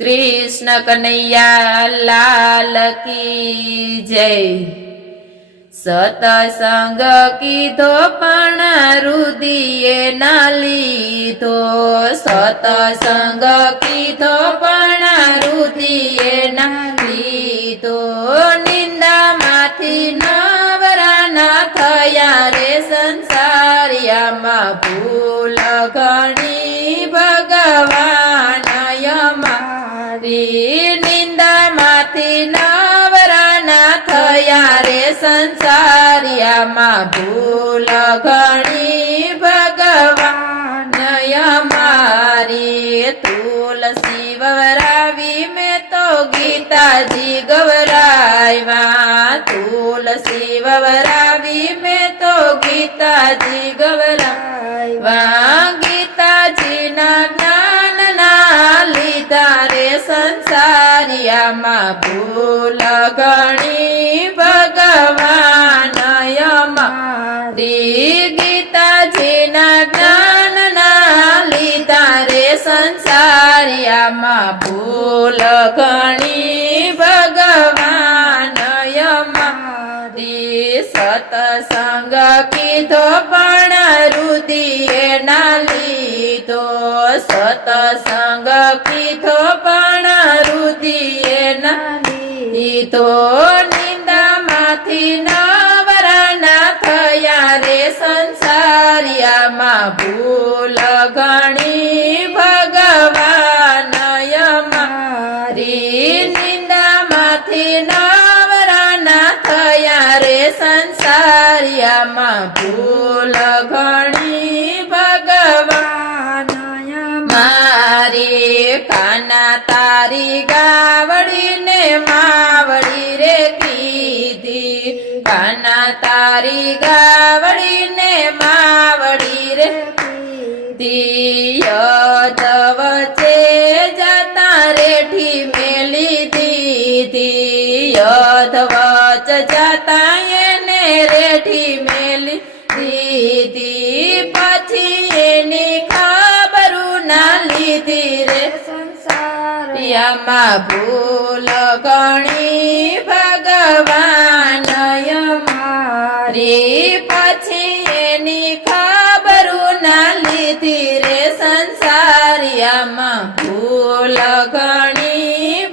कृष्ण कन्हैया लाल की जय। सतसंग कीधो पण रुदिए न लीधो, सतसंग कीधो पण रुदिए न लीधो। निंदा माथी नवरा न थया रे संसारियामां भूल घणी भगवान निंदा माथी नवरा न थया रे संसारियामां भूल घणी भगवान अमारी। तुलसी ववरावी मैं तो गीताजी गवरायवा, तुलसी ववरावी मैं तो गीताजी गवरायवा। गीताजी ना ज्ञान ना लीधा रे संसारियामां भूल घणी भगवान अमारी। गीताजी ना ज्ञान ना लीधा रे संसारियामां भूल घणी भगवान अमारी। सतसंग कीधो पण रुदिए न लीधो, सतसंग कीधो पण रुदिए न लीधो। निंदा माथी नवरा न थया रे संसारियामां भूल घणी भगवान अमारी। निंदा माथी नवरा न थया रे संसारियामां भूल घणी भगवान अमारी। काना तारी गावड़ी ने मावड़ी रे कीधी, काना तारी गावड़ी ने मावड़ी रे कीधी। यद वच्चे जता रेठी मेली दीधी, यद वच जता एने रेठी मेली दीधी। पछी एनी खबरू ना लीधी रे संसारियामां भूल घणी भगवान अमारी। पछी एनी खबरू ना लीधी रे संसारियामां भूल घणी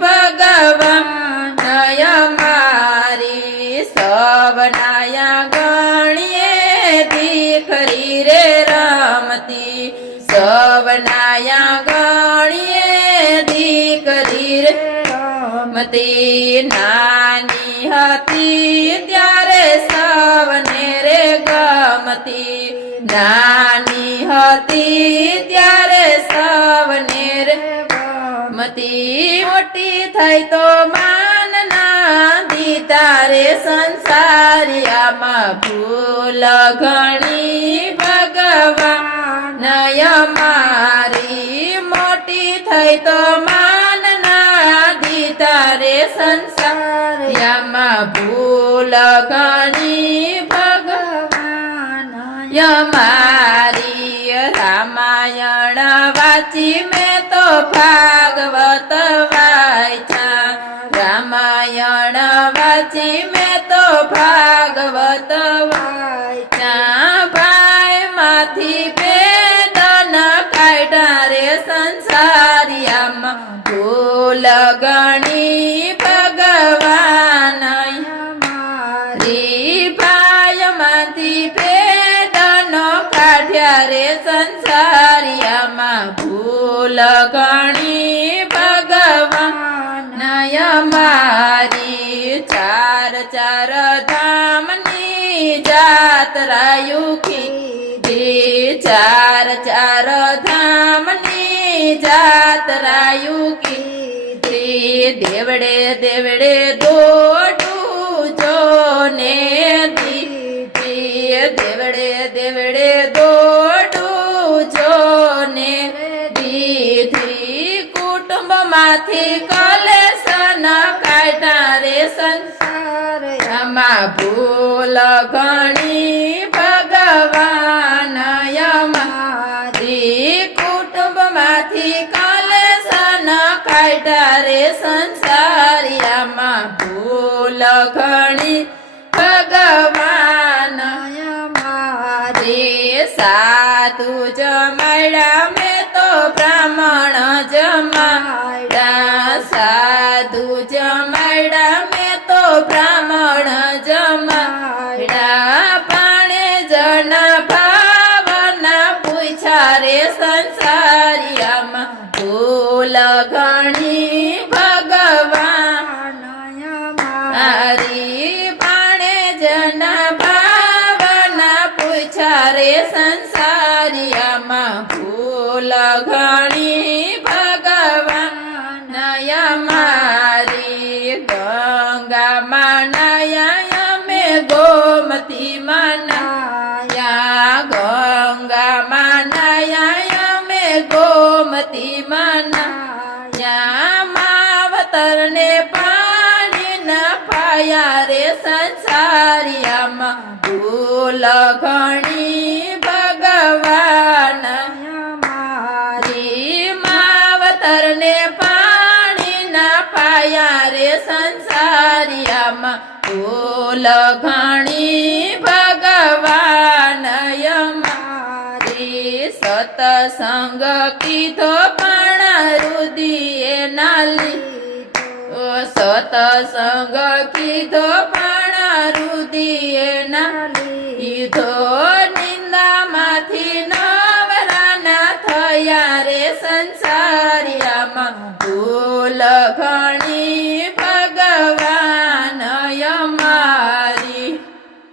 भगवान अमारी। सवनाया गणिये दीकरी रे रमती, सवनाया गणिये दीकरी रे रमती। नानी हती त्यारे सवने रे गमती, नानी हती त्यारे सवने रे गमती। मोटी थई तो मान ना दीधा रे संसारियामां भूल घणी भगवान अमारी। मोटी थई तो मान ना दीधा रे संसारियामां भूल घणी भगवान अमारी। रामायण वाची मैं तो भागवत वाचा, रामायण वाची मैं तो भागवत वाचा। भाई माथी वेदन काढा रे संसारियामां भूल घणी भगवान अमारी। भाई माथी वेदन काढ्या रे संसारियामां भूल घणी भगवान अमारी। चार चार धामनी जात्रायु कीधी, चार चार धामनी जात्रायु कीधी। देवड़े देवड़े दोडू जो ने दीधी, देवड़े देवड़े दोडू जो ने दीधी। कुटुंब माथी कलेश न काढा रे संसारियामां भूल घणी भगवान अमारी। कुटुंब माथी कलेश न કાઢ્યા રે સંસારિયામાં ભૂલ ઘણી ભગવાન મારે સાધુ જમાડ્યા મેં તો બ્રાહ્મણ જમાડ્યા સાધુ જમાડ્યા મેં તો બ્રાહ્મણ જમાડ્યા પાણે જન ભાવના પૂછ્યા રે સંસારિયામાં ભૂલ ઘણી ભગવાન મારી પાણે જન ભાવના પૂછ્યા રે સંસારિયામાં ભૂલ ઘણી ભગવાન મારી ગંગામાં નાયા અમે ગોમતી મનાયા ગંગામાં નાયા અમે ગોમતી મનાયા માવતરને પાણી ન પાયા રે સંસારિયામાં ભૂલ ઘણી ભગવાન મારી માવતરને પાણી ના પાયા રે સંસારિયામાં ભૂલ ઘણી ભગવાન મારી સતસંગ કીધો પણ રુદિએ ના લીધો સતસંગ કીધો પણ રુદિએ ના લીધો નિંદામાંથી નવરાના થયા રે સંસારિયામાં ભૂલ ઘણી